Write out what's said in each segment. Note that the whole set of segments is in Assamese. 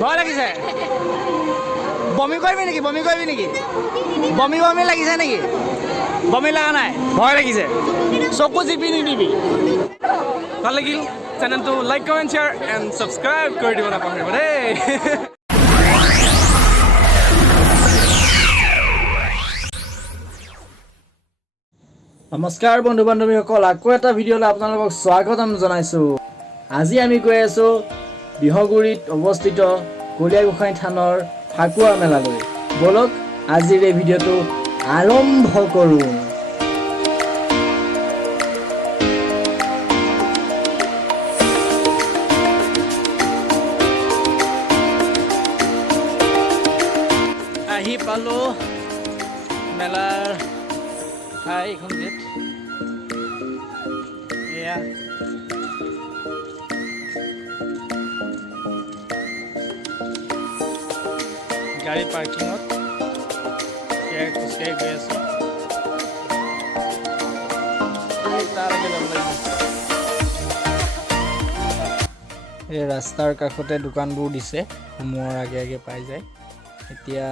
ভয় লাগিছে বমি কৰিবি নেকি বমি লাগিছে নেকি বমি লগা নাই ভয় লাগিছে চকু জিপি নিদিবি ভাল লাগিল চেনেলটো like comment share and subscribe কৰি দিব নাপাহৰিব দেই নমস্কাৰ বন্ধু বান্ধৱীসকল আকৌ এটা ভিডিঅ'লৈ আপোনালোকক স্বাগতম জনাইছোঁ আজি আমি গৈ আছোঁ বিহগুৰিত অৱস্থিত কলিয়া গুxai থানৰ ফাকুৱা মেলালৈ বলক আজিৰ এই ভিডিঅ'টো আৰম্ভ কৰোঁ আহি পালোঁ মেলাৰ ঠাই এখন গেট এয়া গাড়ী পাৰ্কিঙত খোজকাঢ়ি গৈ আছোঁ তাৰ আগে যাব লাগিব এই ৰাস্তাৰ কাষতে দোকানবোৰ দিছে সোমোৱাৰ আগে আগে পাই যায় এতিয়া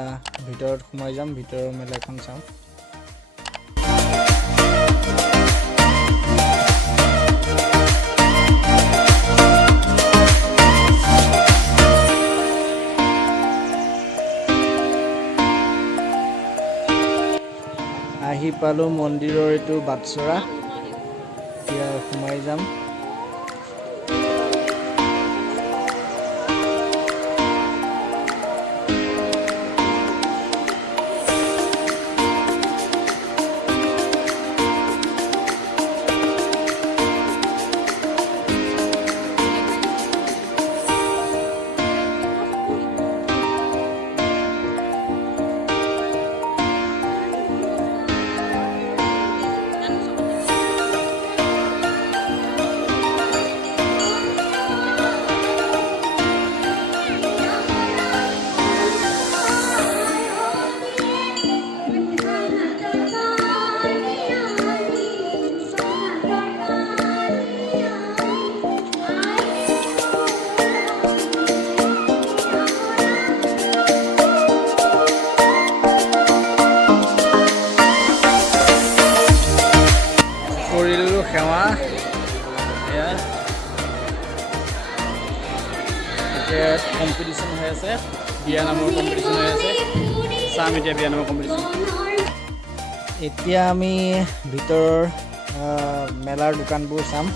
ভিতৰত সোমাই যাম ভিতৰৰ মেলাখন চাম আহি পালোঁ মন্দিৰৰ এইটো বাটচৰা এতিয়া সোমাই যাম সেৱা এয়া কম্পিটিশ্যন হৈ আছে বিয়া নামৰ কম্পিটিশ্যন হৈ আছে চাম এতিয়া বিয়া নামৰ কম্পিটিশ্যন এতিয়া আমি ভিতৰৰ মেলাৰ দোকানবোৰ চাম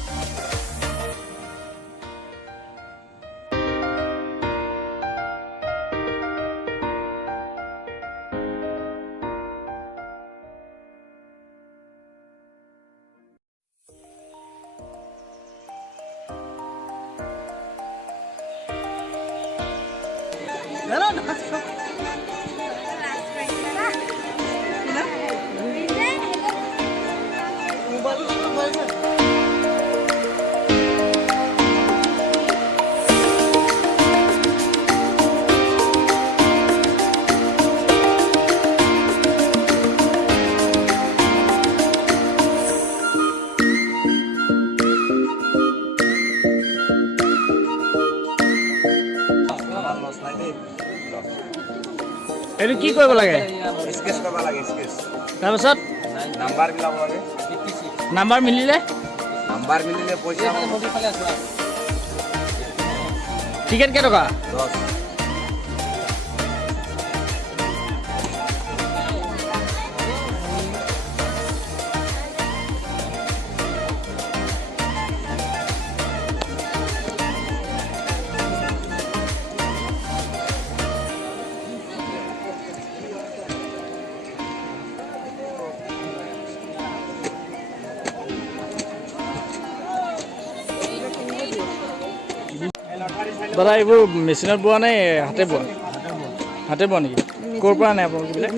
এইটো কি কৰিব লাগে স্কেচ কৰিব লাগে স্কেচ তাৰপিছত নাম্বাৰ মিলিলে পইচা টিকেট কেইটকা 10 দাদা এইবোৰ মেচিনত বোৱা নে হাতে বোৱা নেকি ক'ৰ পৰা নাই আপোনালোক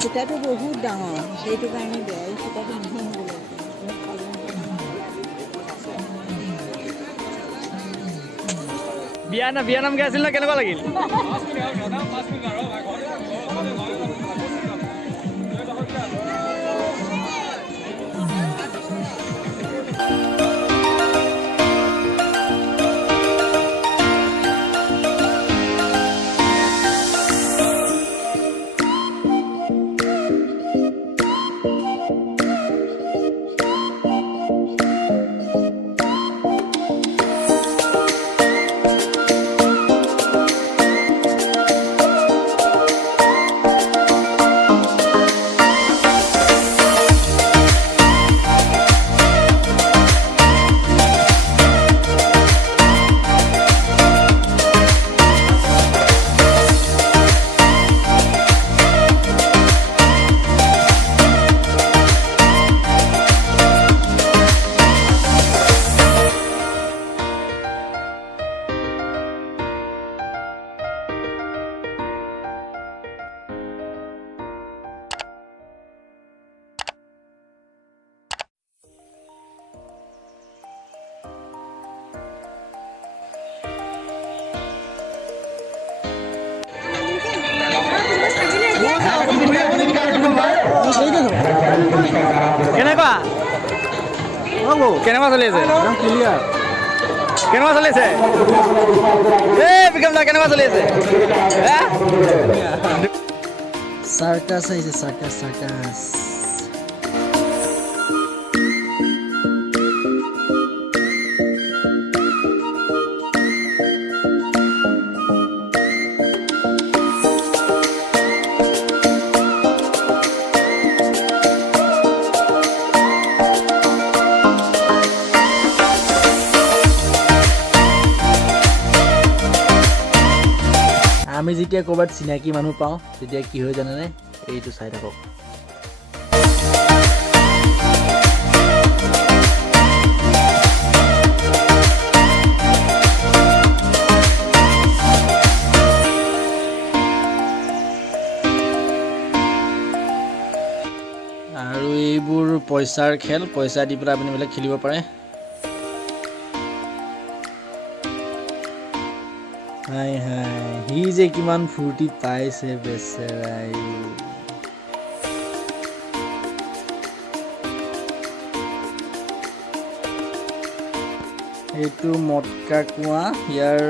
সূতাটো বহুত ডাঙৰ সেইটো কাৰণে বেয়া এই সূতাটো মিহি হ'ব লাগে বিয়া নাম গাইছিল ন কেনেকুৱা লাগিল কেনেকুৱা কেনেকুৱা চলি আছে কেনেকুৱা চলি আছে এই বিক্ৰম দা কেনেকুৱা চলি আছে চাৰ্কাছ আহিছে চাৰ্কাছ চাৰ্কাছ আমি যেতিয়া ক'ৰবাত চিনাকি মানুহ পাওঁ তেতিয়া কি হয় জানেনে এইটো চাই থাকক আৰু এইবোৰ পইচাৰ খেল পইচা দি পেলাই আপুনি এইবিলাক খেলিব পাৰে হাই হাই সি যে কিমান ফূৰ্তি পাইছে বেচেৰাই এইটো মটকা কুঁৱা ইয়াৰ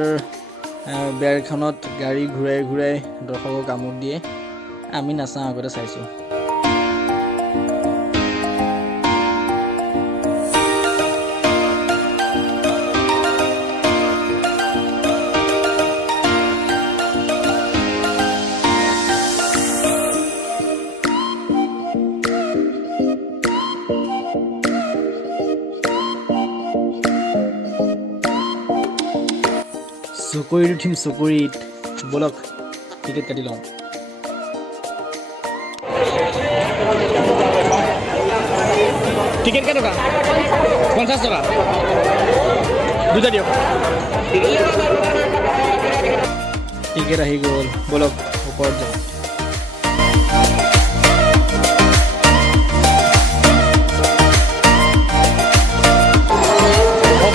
বেৰখনত গাড়ী ঘূৰাই ঘূৰাই দৰ্শকক কামত দিয়ে আমি নাচাওঁ আগতে চাইছোঁ চকৰিত উঠিম চকৰিত বলক টিকেট কাটি লওঁ টিকেট কেইটকা 50 টকা দুটা দিয়ক টিকেট আহি গ'ল বলক ওপৰত যাওঁ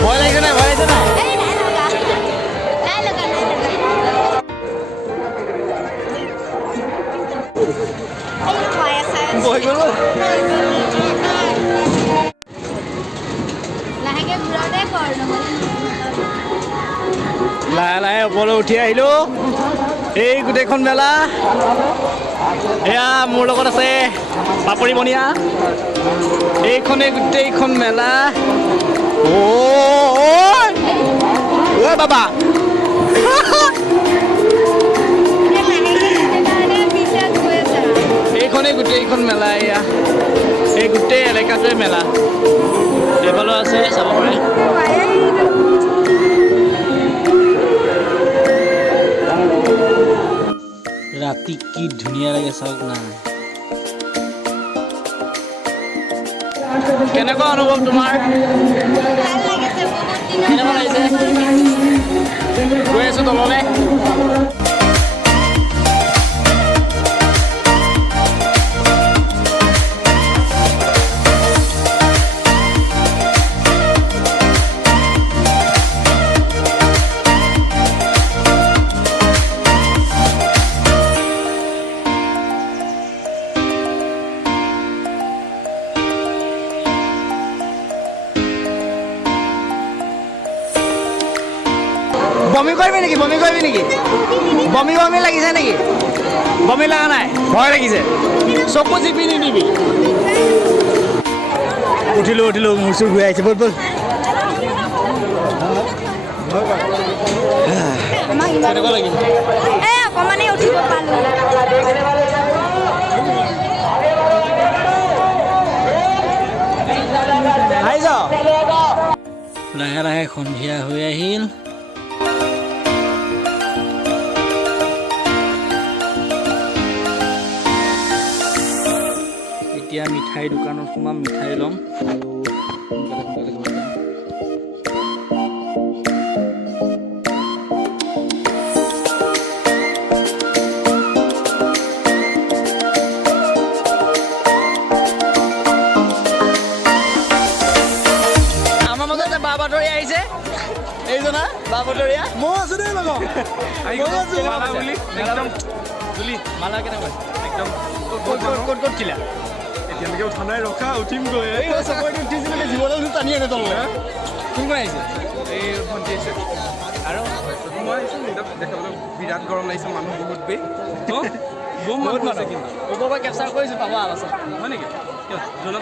ভয় লাগিছে নাই ভয় লাগিছে নাই লাহে লাহে ওপৰলৈ উঠি আহিলো এই গোটেইখন মেলা এয়া মোৰ লগত আছে পাপৰি বনিয়া এইখনে গোটেইখন মেলা অ বাবা এইখনে গোটেইখন মেলা এয়া এই গোটেই এলেকাটোৱে মেলা এইফালে আছে চাব পাৰে ৰাতি কি ধুনীয়া লাগে চাওক না কেনেকুৱা অনুভৱ তোমাৰ কেনেকুৱা লাগিছে গৈ আছো তললৈ বমি কৰিবি নেকি বমি লাগিছে নেকি বমি লগা নাই ভয় লাগিছে চকু চিপি নিদিবি উঠিলো মোৰ চুৰ ঘূৰাই আহিছে বল কেনেকুৱা লাগিল অকমানেই উঠিব পালো লাহে লাহে সন্ধিয়া হৈ আহিল এতিয়া মিঠাই দোকানত সোমাম মিঠাই ল'ম আৰু সোনকালে ঘৰত যাম আমাৰ মাজতে বা বাতৰি আহিছে এইজনা বা বাতৰিয়া মই আছো দেই লগত মালা বুলি একদম মালা কেনেকুৱা একদম ক'ত কিলা এতিয়ালৈকে উঠা নাই ৰখা উঠিম গৈ এই চকৰিটো উঠিছিলে জীৱনত টানি আনে তললৈ কোন কোন আহিছে এই ভণ্টি আহিছে আৰু মই আহিছোঁ নিজক দেখাবলৈ বিৰাট গৰম লাগিছে মানুহ বহুত বে বম বহুত মানুহ মানুহ আছে কিন্তু ওপৰৰ পৰা কেপচাৰ কৰিছোঁ পাবা পাছত হয় নেকি কিয়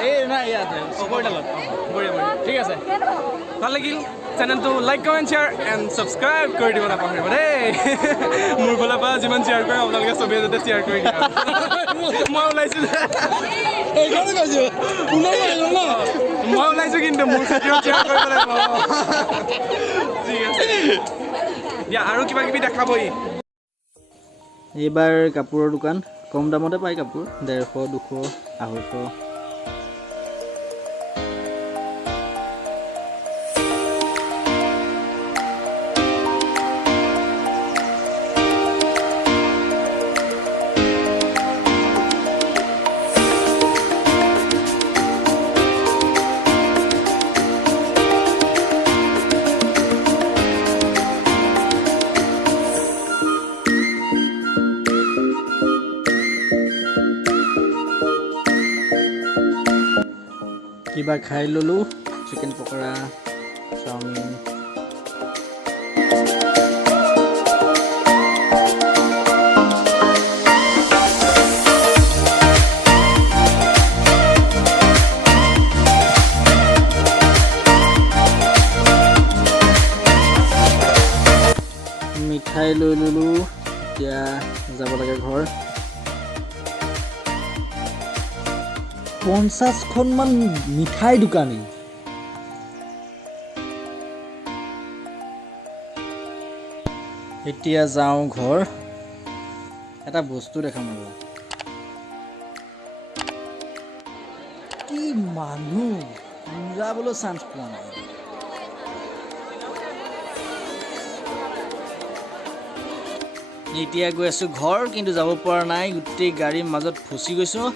এই নাই ইয়াত চকৰিডালত বঢ়িয়া বঢ়িয়া ঠিক আছে ভাল লাগিল চেনেলটো like comment share and subscribe কৰি দিব নাপাহৰিব দেই মোৰ ফালৰ পৰা যিমান শ্বেয়াৰ কৰে আপোনালোকে চবেই যাতে শ্বেয়াৰ কৰি দিয়ে মই ওলাইছোঁ এইকাৰণে কৈছোঁ মই ওলাইছোঁ কিন্তু মোৰ খাতিৰত শ্বেয়াৰ কৰিব লাগিব ঠিক আছে দিয়া আৰু কিবা কিবি দেখাবই এইবাৰ কাপোৰৰ দোকান কম দামতে পায় কাপোৰ 150 200 250 কিবা খাই ল'লোঁ চিকেন পকৰা চাওমিন মিঠাই লৈ ল'লোঁ এতিয়া যাব লাগে ঘৰ 50খনমান মিঠাই দোকানী এতিয়া যাওঁ ঘৰ এটা বস্তু দেখাম আৰু কি মানুহ যাবলৈ চান্স পোৱা নাই এতিয়া গৈ আছোঁ ঘৰ কিন্তু যাব পৰা নাই গোটেই গাড়ীৰ মাজত ফচি গৈছোঁ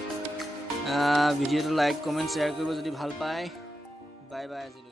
ভিডিঅ'টো লাইক কমেণ্ট শ্বেয়াৰ কৰিব যদি ভাল পায় বাই বাই আজিলৈ